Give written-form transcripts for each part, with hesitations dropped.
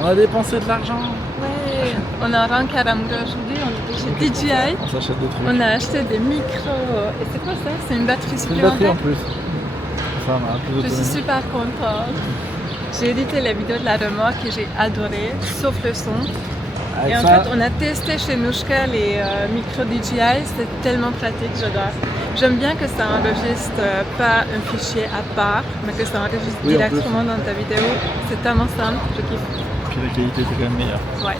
On a dépensé de l'argent. Ouais, on a rentré à Ramura aujourd'hui, on était chez DJI. On s'achète des trucs. On a acheté des micros. Et c'est quoi ça? C'est une batterie C'est une batterie supplémentaire? en plus. Enfin, on a plus Je suis d'autonomie. super contente. J'ai édité la vidéo de la remorque et j'ai adoré, sauf le son. Avec Et en ça, fait, on a testé chez Nouchka les micros DJI, c'est tellement pratique, j'adore. J'aime bien que ça enregistre pas un fichier à part, mais que ça enregistre Oui, en directement dans ta vidéo. C'est tellement simple, je kiffe. puis la qualité était quand même meilleure. Ouais.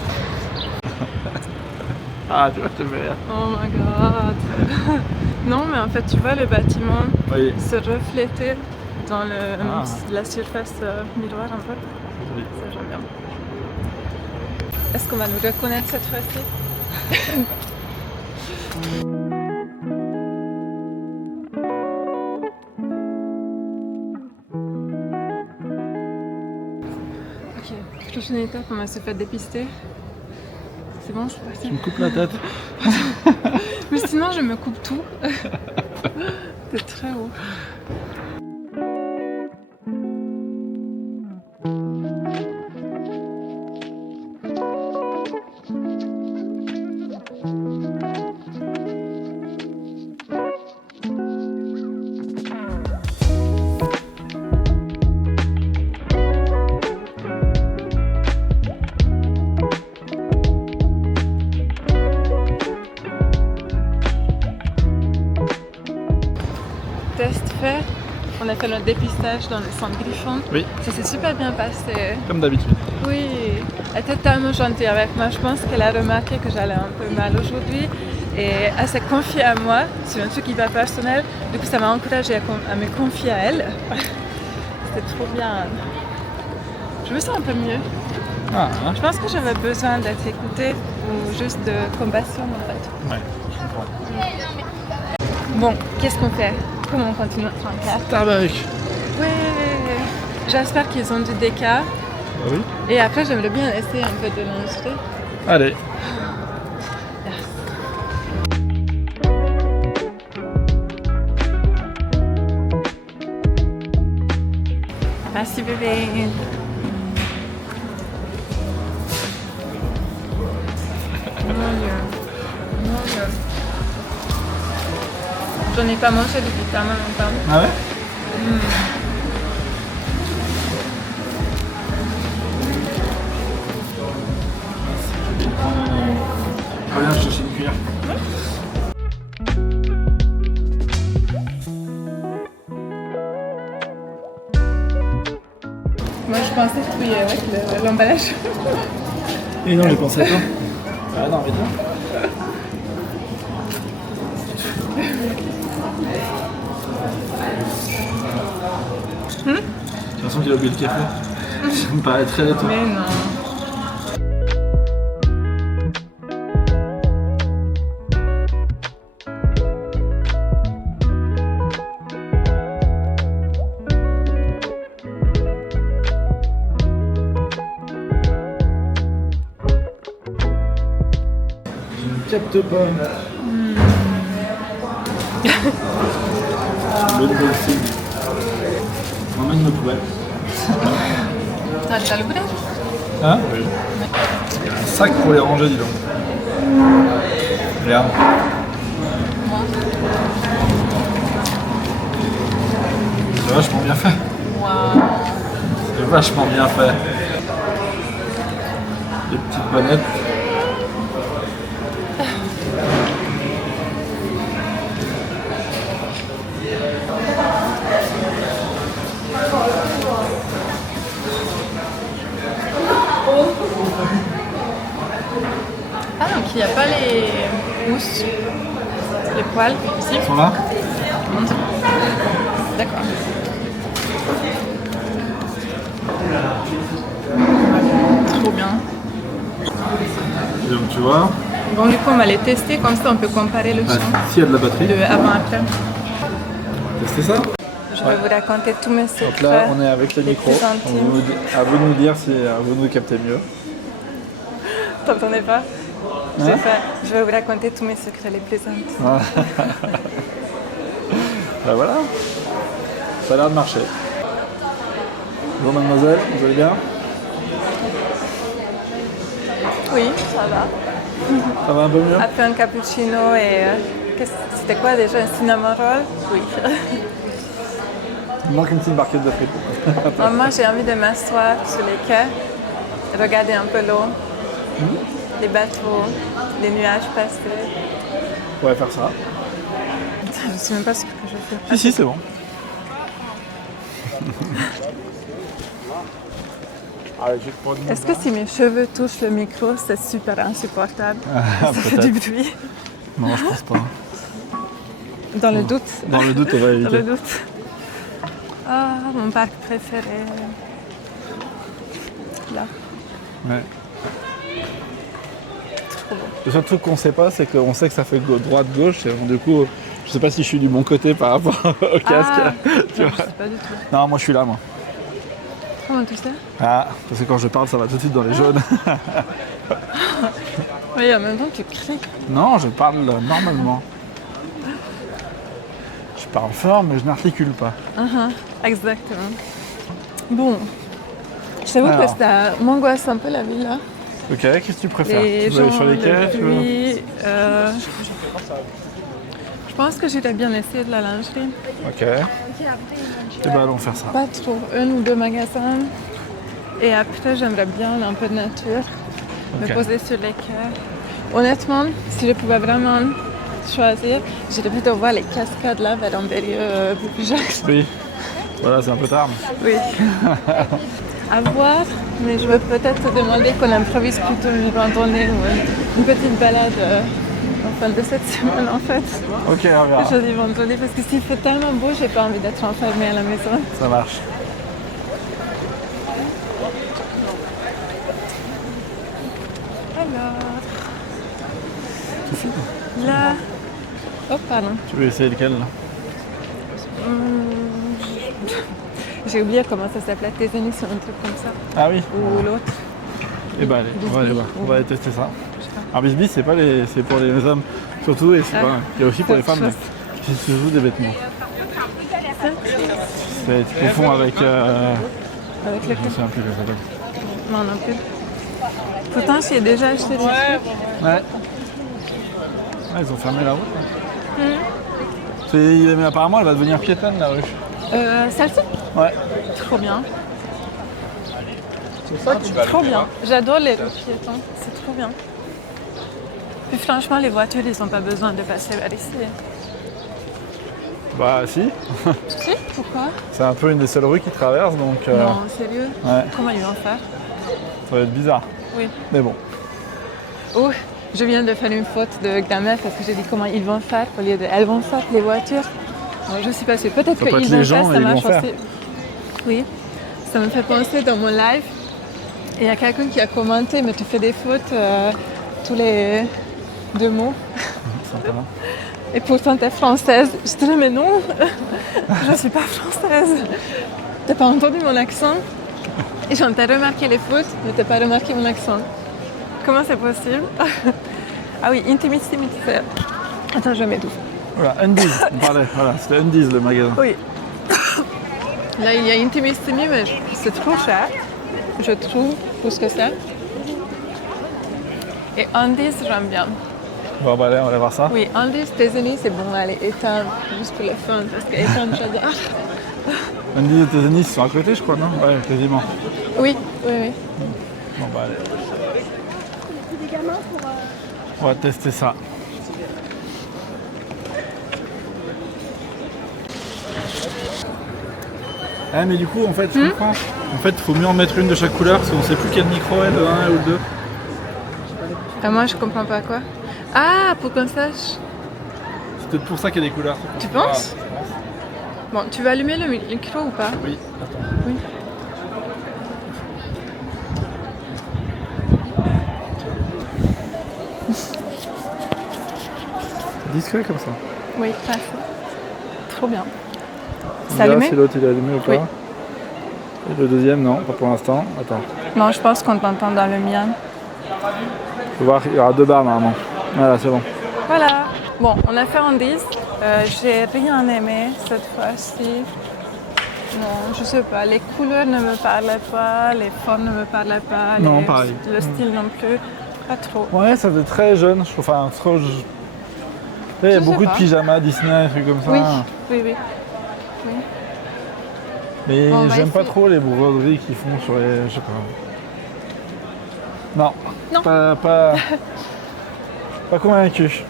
Ah, tu vois, je te fais rire. Oh my god. Non, mais en fait, tu vois le bâtiment Oui. se refléter dans Ah. la surface miroir un peu. Oui. Ça, j'aime bien. Est-ce qu'on va nous reconnaître cette fois-ci? Ok, prochaine étape, on va se faire dépister. C'est bon, c'est parti. Tu me coupes la tête. Mais sinon, je me coupe tout. C'est très haut. Test fait, on a fait notre dépistage dans le centre Griffon. Oui, Ça s'est super bien passé. comme d'habitude. Oui, elle était tellement gentille avec moi. Je pense qu'elle a remarqué que j'allais un peu mal aujourd'hui et elle s'est confiée à moi sur un truc hyper personnel. Du coup, ça m'a encouragée à me confier à elle. C'était trop bien. Je me sens un peu mieux. Ah, hein. Je pense que j'avais besoin d'être écoutée ou juste de compassion en fait. Ouais, je comprends. Bon, qu'est-ce qu'on fait? Comment on continue notre encart? Tabarnak. Ouais, j'espère qu'ils ont du déca. Ah oui. Et après, j'aimerais bien essayer un peu de l'enregistrer. Allez. Merci bébé. Mon Dieu. Mon Dieu. J'en ai pas mangé depuis tellement longtemps. Ah ouais. Très bien, je cherche une cuillère. Moi, je pensais fouiller avec l'emballage. Et non, j'ai pensé à toi. Ah non, mais toi. J'ai l'impression qu'il a oublié le café. Ça me paraît très laiteux. Mais non. Je ne capte pas. Le dolphin. Emmène nos poubelles. T'as déjà le goûter? Hein? Oui. Il y a un sac pour les ranger, dis donc. Regarde. C'est vachement bien fait. Waouh. C'est vachement bien fait. Des petites bonnettes. Ah, donc il n'y a pas les mousses, les poils ici. Ils sont là? D'accord. Trop bien. Et donc tu vois, Bon, du coup, on va les tester, comme ça on peut comparer le son. s'il y a de la batterie, Le avant-après. testez ça. Je vais vous raconter tous mes secrets. Donc là, on est avec le les micro. plus intimes. À vous de nous dire si vous nous captez mieux. T'entendais pas? Hein? Je vais vous raconter tous mes secrets les plus intimes. Ah. Bah voilà, ça a l'air de marcher. Bonjour mademoiselle, vous allez bien? Oui, ça va. Ça va un peu mieux? Après un cappuccino et... c'était quoi déjà? Un cinnamon roll? Oui. Il manque une petite barquette de frites. Moi, j'ai envie de m'asseoir sur les quais, regarder un peu l'eau, les bateaux, les nuages passer. On va faire ça. Je ne sais même pas ce que je fais. Si, c'est bon. Est-ce que si mes cheveux touchent le micro, c'est super insupportable? Ça fait du bruit. Non, je pense pas. Dans le doute. Dans le doute, on va Dans éviter. le doute. Ah, mon parc préféré. Là. Ouais. Trop beau. Le seul truc qu'on sait pas, c'est qu'on sait que ça fait droite-gauche. Et du coup, je sais pas si je suis du bon côté par rapport au casque. Ah, Tu non, vois. je sais pas du tout. Non, moi je suis là, moi. Comment tu sais? Ah, parce que quand je parle, ça va tout de suite dans les jaunes. Oui, en même temps, tu cries. Non, je parle normalement. Je parle fort, mais je n'articule pas. Exactement. Bon, je t'avoue que Alors. ça m'angoisse un peu la ville là. Ok, qu'est-ce que tu préfères? Les Tu veux aller gens, sur les le quais, tu veux? bruit, je pense que j'irais bien essayer de la lingerie. Ok. Et bah allons faire ça. Pas trop, un ou deux magasins. Et après, j'aimerais bien un peu de nature, Ok. me poser sur les quais. Honnêtement, si je pouvais vraiment choisir, j'irais plutôt voir les cascades là vers Ambérieu, Bubujac. Oui. Voilà, c'est un peu tard. Mais... Oui. À voir, mais je veux peut-être te demander qu'on improvise plutôt une randonnée ou une petite balade en fin de cette semaine en fait. Ok, on verra. Jeudi, vendredi, parce que s'il fait tellement beau, j'ai pas envie d'être enfermée à la maison. Ça marche. Alors, là... Oh, pardon. Tu veux essayer lequel là? J'ai oublié comment ça s'appelait, tes amis sur un truc comme ça. Ah oui. Ou l'autre. Et bah allez, on va aller voir. On va aller tester ça. Je sais pas. Alors Bisbee, c'est pas les, c'est pour les hommes surtout et c'est Ah. pas, il y a aussi pour les C'est femmes, autre mais c'est surtout des vêtements. C'est tu confonds avec, Avec le je sais plus comment ça s'appelle. Non, non plus. Pourtant, j'y ai déjà acheté des trucs. Ouais. Ouais, ils ont fermé la route. Mais apparemment, elle va devenir piétonne la rue. Celle-ci? Ouais. Trop bien. C'est ça que tu vas Trop bien. J'adore les rues piétons. C'est trop bien. Puis franchement, les voitures, ils n'ont pas besoin de passer vers ici. Bah si. Si? Pourquoi? C'est un peu une des seules rues qui traverse, donc Non, sérieux? ouais, Comment ils vont faire? ça va être bizarre. Oui. Mais bon. Oh, je viens de faire une faute de grammaire parce que j'ai dit comment ils vont faire au lieu de elles vont faire les voitures. Bon, je suis pas sûre. Peut-être Ça peut qu'ils être vont les faire, gens ça et ils marche vont faire. aussi. Oui. Ça me fait penser dans mon live. Il y a quelqu'un qui a commenté, mais tu fais des fautes tous les 2 mots. Simplement. Et pourtant t'es française. Je te dis mais non, je suis pas française. T'as pas entendu mon accent? Et j'en t'ai remarqué les fautes, mais t'as pas remarqué mon accent. Comment c'est possible? Ah oui, intimité. Attends, je m'étouffe. Voilà, Undies, on parlait. Voilà, c'était Undies le magasin. Oui. Là, il y a Intimissimi, mais c'est trop cher, je trouve, pour ce que c'est. Et Undies, j'aime bien. Bon bah allez, on va aller voir ça. Oui, Undies, tes unis, c'est bon, allez, éteindre, juste pour le fun, parce que éteindre, j'adore. Undies et tes amis sont à côté, je crois, non? Ouais, quasiment. Oui, oui, oui. Bon bah allez. On va tester ça. Ah mais du coup en fait je comprends. En fait il faut mieux en mettre une de chaque couleur parce qu'on sait plus quel micro est, le 1 ou le 2. Ah, moi, je comprends pas quoi. Ah, pour qu'on sache. C'est peut-être pour ça qu'il y a des couleurs. Tu penses? Bon, tu vas allumer le micro ou pas? Oui, attends. Oui. Discret comme ça. Oui, parfait. Trop bien. On C'est verra allumé? si l'autre il est allumé ou pas. Oui. Et le deuxième non, pas pour l'instant. Attends. Non, je pense qu'on t'entend dans le mien. Faut voir, il y aura 2 barres normalement. Voilà, c'est bon. Voilà. Bon, on a fait un 10. J'ai rien aimé cette fois-ci. Non, je sais pas. Les couleurs ne me parlaient pas, les formes ne me parlaient pas, Non, pareil. le style non plus. Pas trop. Ouais, ça faisait très jeune, je trouve. Enfin, trop. Il y a Je beaucoup sais de pas. pyjamas Disney, des trucs comme ça. Oui, oui, oui. Oui. Mais Bon, on va j'aime pas essayer. trop les broderies qu'ils font sur les. Je sais pas. Non. Non. Pas convaincu.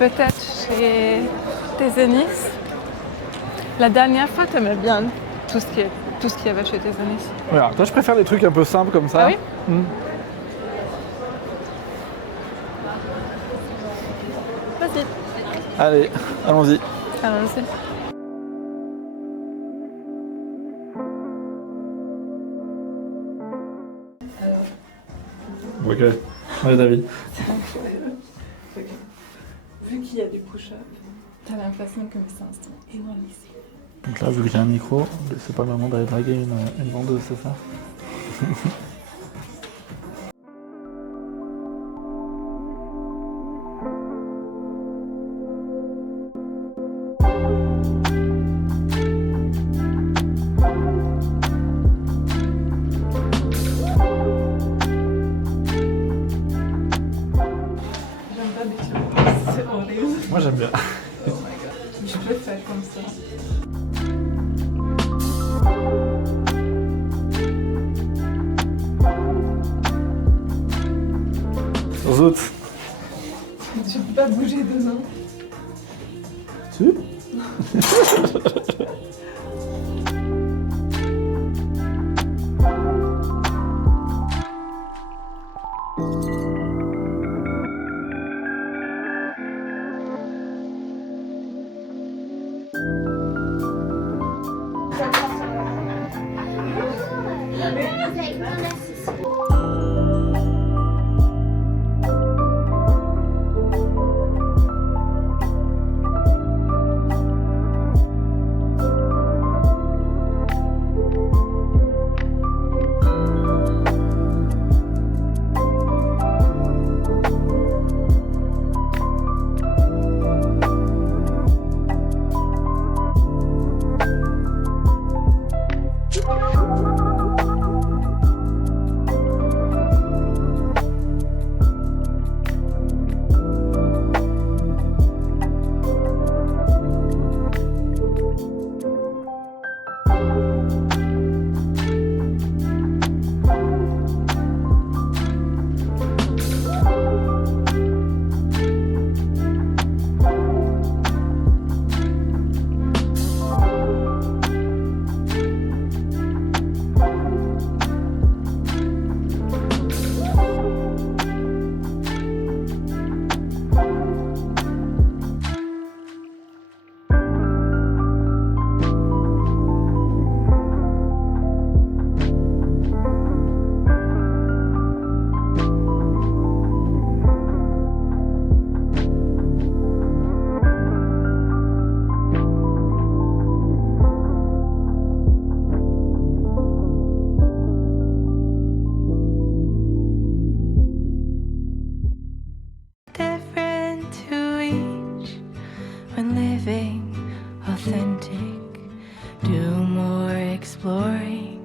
Peut-être chez Tezenis. La dernière fois, tu aimais bien tout ce qu'il y avait chez Tezenis. Voilà. Toi, je préfère les trucs un peu simples comme ça. Ah oui? Vas-y. Allez, allons-y. Allons-y. Ok. Ouais, David. Vu qu'il y a du push-up, t'as l'impression que c'est un son énormissime. Donc là, vu que j'ai un micro, c'est pas le moment d'aller draguer une vendeuse, c'est ça? J'aime pas du tout. C'est horrible. Moi, j'aime bien. Je peux faire comme ça. Zout. Je peux pas bouger dedans. Tu? when living authentic. Do more exploring,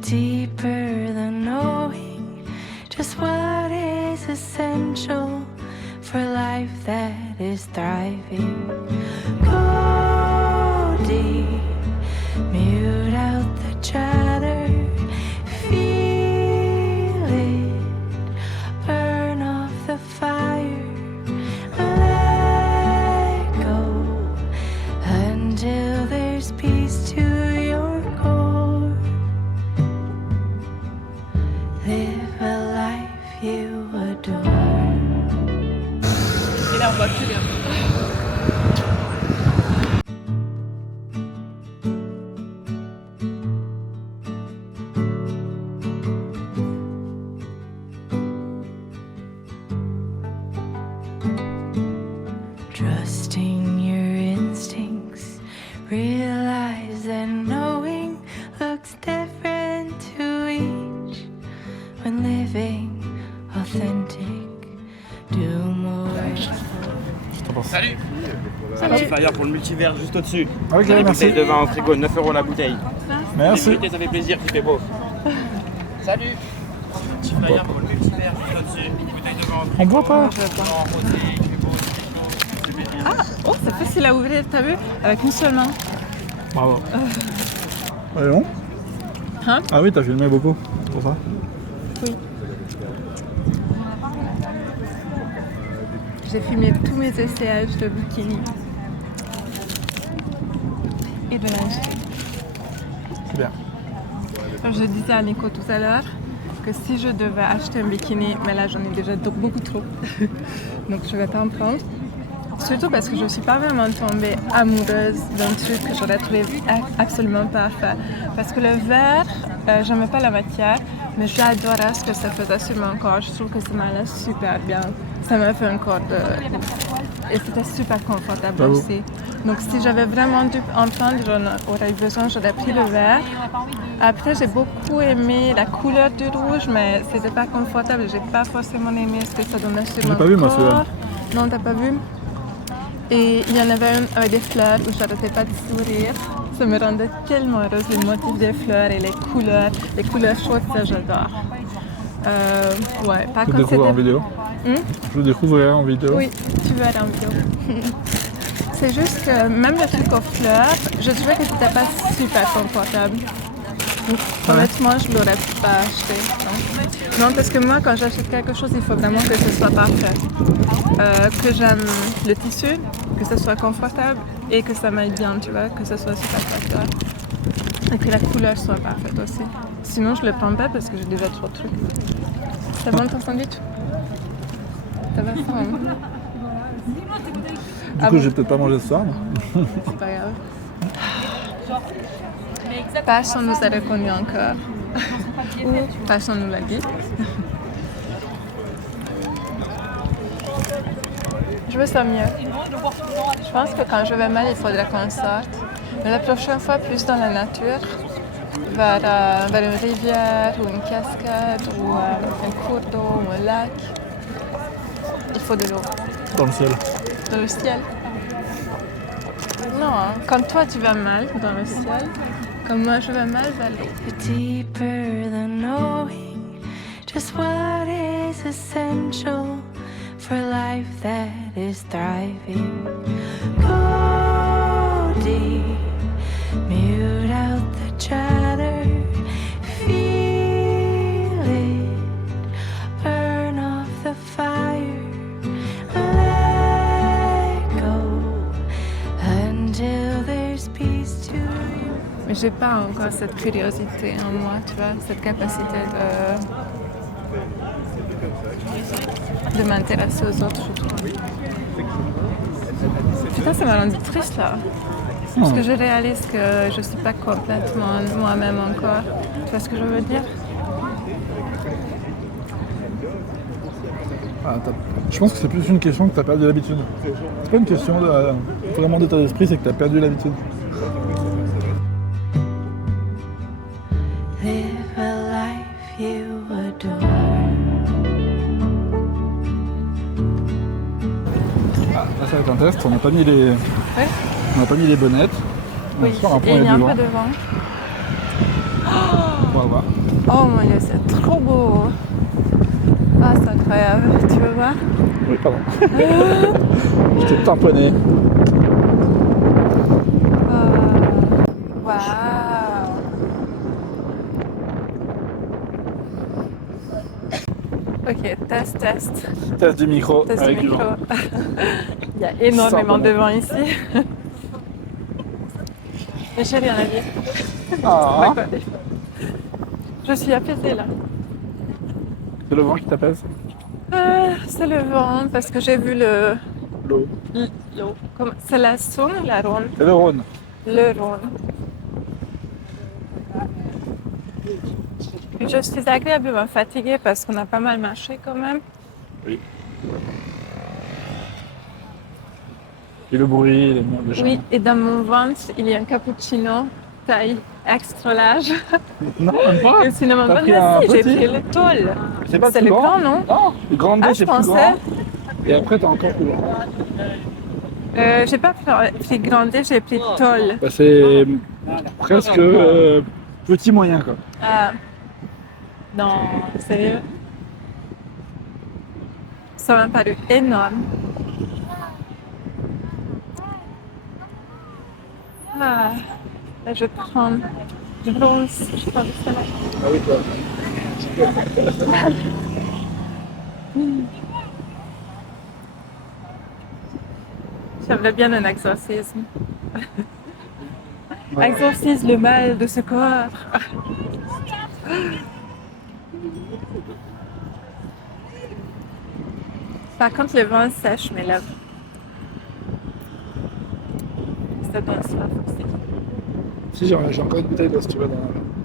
deeper than knowing just what is essential for life that is thriving. Go deep, mute out the chatter, feel it, burn off the fire, let go until there's peace to your core. Live a life you adore. Et là, on voit plus rien. Trusting your instincts, realize that knowing looks different to each. When living authentic, do more. Salut. Un petit flyer pour le multivers juste au-dessus. Ok, Une merci. bouteille de vin au frigo, 9 € la bouteille. Merci. Ça fait plaisir, il fait beau. Salut. Petit flyer pour le multivers juste au-dessus. Bouteille de vin. On boit pas. Je vois. En rosé, cubo, chaud. Ah, oh, c'est facile à ouvrir, t'as vu? Avec une seule main. Bravo. Voyons. Hein? Ah oui, t'as filmé beaucoup. C'est pour ça. Oui. J'ai filmé tous mes essayages de bikini. Et de lingerie. Super. Comme je disais à Nico tout à l'heure, que si je devais acheter un bikini, mais là j'en ai déjà beaucoup trop, donc je vais pas en prendre. Surtout parce que je ne suis pas vraiment tombée amoureuse d'un truc que j'aurais trouvé absolument parfait. Parce que le vert, j'aimais pas la matière, mais j'adorais ce que ça faisait sur mon corps. Je trouve que ça m'allait super bien. Ça m'a fait un corps de... Et c'était super confortable Bravo. aussi. Donc si j'avais vraiment dû en prendre, j'en aurais eu besoin, j'aurais pris le vert. Après, j'ai beaucoup aimé la couleur du rouge, mais c'était pas confortable. J'ai pas forcément aimé ce que ça donnait sur mon corps. J'ai pas vu, moi, celui-là. Non, t'as pas vu? Et il y en avait une avec des fleurs où j'arrêtais pas de sourire. Ça me rendait tellement heureuse, les motifs des fleurs et les couleurs chaudes, ça j'adore. Ouais, par Je contre découvre en vidéo. Je découvrirai en vidéo. Oui, tu verras en vidéo. C'est juste que même le truc aux fleurs, je trouvais que c'était pas super confortable. Donc, honnêtement, je l'aurais pas acheté. Non, parce que moi, quand j'achète quelque chose, il faut vraiment que ce soit parfait. Que j'aime le tissu, que ce soit confortable et que ça m'aille bien, tu vois, que ce soit super facteur. Et que la couleur soit parfaite aussi. Sinon, je le prends pas parce que j'ai déjà trop de trucs. Ça va ton sandwich? Ça va ça, hein? Du coup, j'ai peut-être pas mangé ce soir. C'est pas grave. Personne nous a reconnu encore. Ou personne nous l'a dit. Je me sens mieux. Je pense que quand je vais mal, il faudrait qu'on sorte. Mais la prochaine fois, plus dans la nature, vers une rivière ou une cascade ou un cours d'eau ou un lac. Il faut de l'eau. Dans le ciel. Dans le ciel. Non, hein. Quand toi tu vas mal dans le ciel, comme moi je vais mal vers l'eau. Deeper than knowing just what is essential for life that is thriving. Go deep, mute out the chatter, feel it, burn off the fire, let go until there's peace to you. Mais j'ai pas encore cette curiosité en moi, tu vois, cette capacité de m'intéresser aux autres, je trouve. Putain, ça m'a rendu triste là. Parce que je réalise que je suis pas complètement moi-même encore. Tu vois ce que je veux dire? Ah, je pense que c'est plus une question que tu as perdu l'habitude. C'est pas une question de, vraiment d'état d'esprit, c'est que tu as perdu l'habitude. Live a life you adore. Ah, là, ça va être un test. On n'a pas mis les, Ouais. on n'a pas mis les bonnettes. Oui, Ce soir, après, et il y a un du peu vent. de vent. On va voir. Oh mon dieu, c'est trop beau! Ah, c'est incroyable, tu veux voir? Oui, pardon. Je t'ai tamponné. Waouh! Ok, test. Test du micro Test avec du du micro. vent. Il y a énormément Sans de vent ici. Mais j'ai rien à dire. Ah, Je suis apaisée là. c'est le vent qui t'apaise. C'est le vent parce que j'ai vu L'eau. l'eau. C'est la Saône ou la Rhône? C'est le Rhône. Le Rhône. Puis je suis agréablement fatiguée parce qu'on a pas mal marché quand même. Oui. Et le bruit, les murs de chambre. Oui, et dans mon ventre, il y a un cappuccino taille extra large. Non, même pas. Et sinon, T'as mon pris ventre, un si, j'ai petit. pris le tôle. C'est le grand, non? Non, le grand D, Ah, c'est je plus pensais. grand. Et après, t'as encore plus grand. J'ai pas pris grandé, j'ai pris tôle. Bah, c'est presque petit moyen, quoi. Ah. Non, sérieux? Ça m'a paru énorme. Ah, là, je prends du bronze, je prends du soleil. Ah oui, toi. J'aimerais bien un exorcisme. Exorcise le mal de ce corps. Par contre, le vent sèche mes lèvres. Ça donne soif aussi. Si, j'ai encore une bouteille d'eau si tu veux.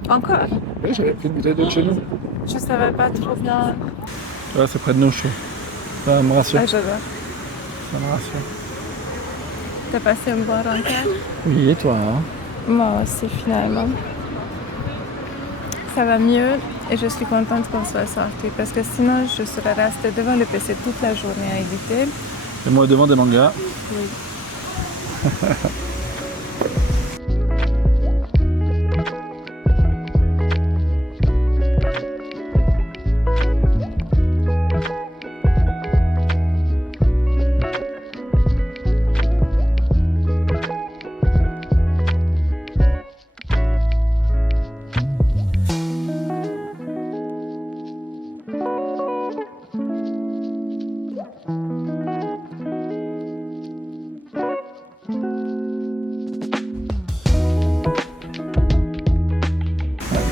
Encore? Oui, j'avais pris une bouteille d'eau de chez nous. Je savais pas trop bien. Ouais, c'est près de nous, je trouve. Ça me rassure. Ouais, j'adore. Ça me rassure. T'as passé un bon rencontre? Oui, et toi hein? Moi aussi, finalement. Ça va mieux et je suis contente qu'on soit sortis parce que sinon, je serais restée devant le PC toute la journée à éditer. Et moi, devant des mangas. Oui.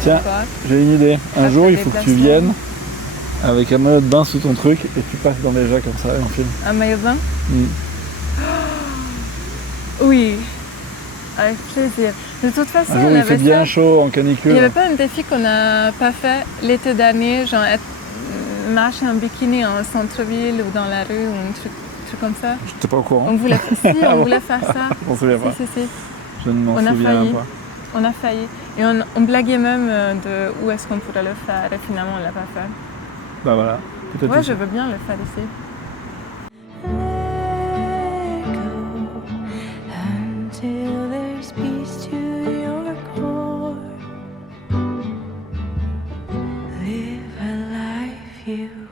Tiens, j'ai une idée. Un Ça jour, fait il des faut que tu placements. viennes avec un maillot de bain sous ton truc et tu passes dans les jets comme ça et on filme. Un maillot de bain? Mm. Oui, avec plaisir. De toute façon, Un jour, on il fait avait bien ça. chaud en Il canicule. n'y avait pas un défi qu'on n'a pas fait l'été dernier, genre marcher en bikini en centre-ville ou dans la rue ou un truc comme ça. Je n'étais pas au courant. On voulait, on voulait faire ça. Je m'en souviens pas. Si. Je ne m'en On a souviens failli. pas. On a failli. Et on blaguait même de où est-ce qu'on pourrait le faire. Et finalement, on ne l'a pas fait. Bah voilà. Peut-être Ouais, ici. je veux bien le faire ici. Let go until there's peace to your core. Live a life you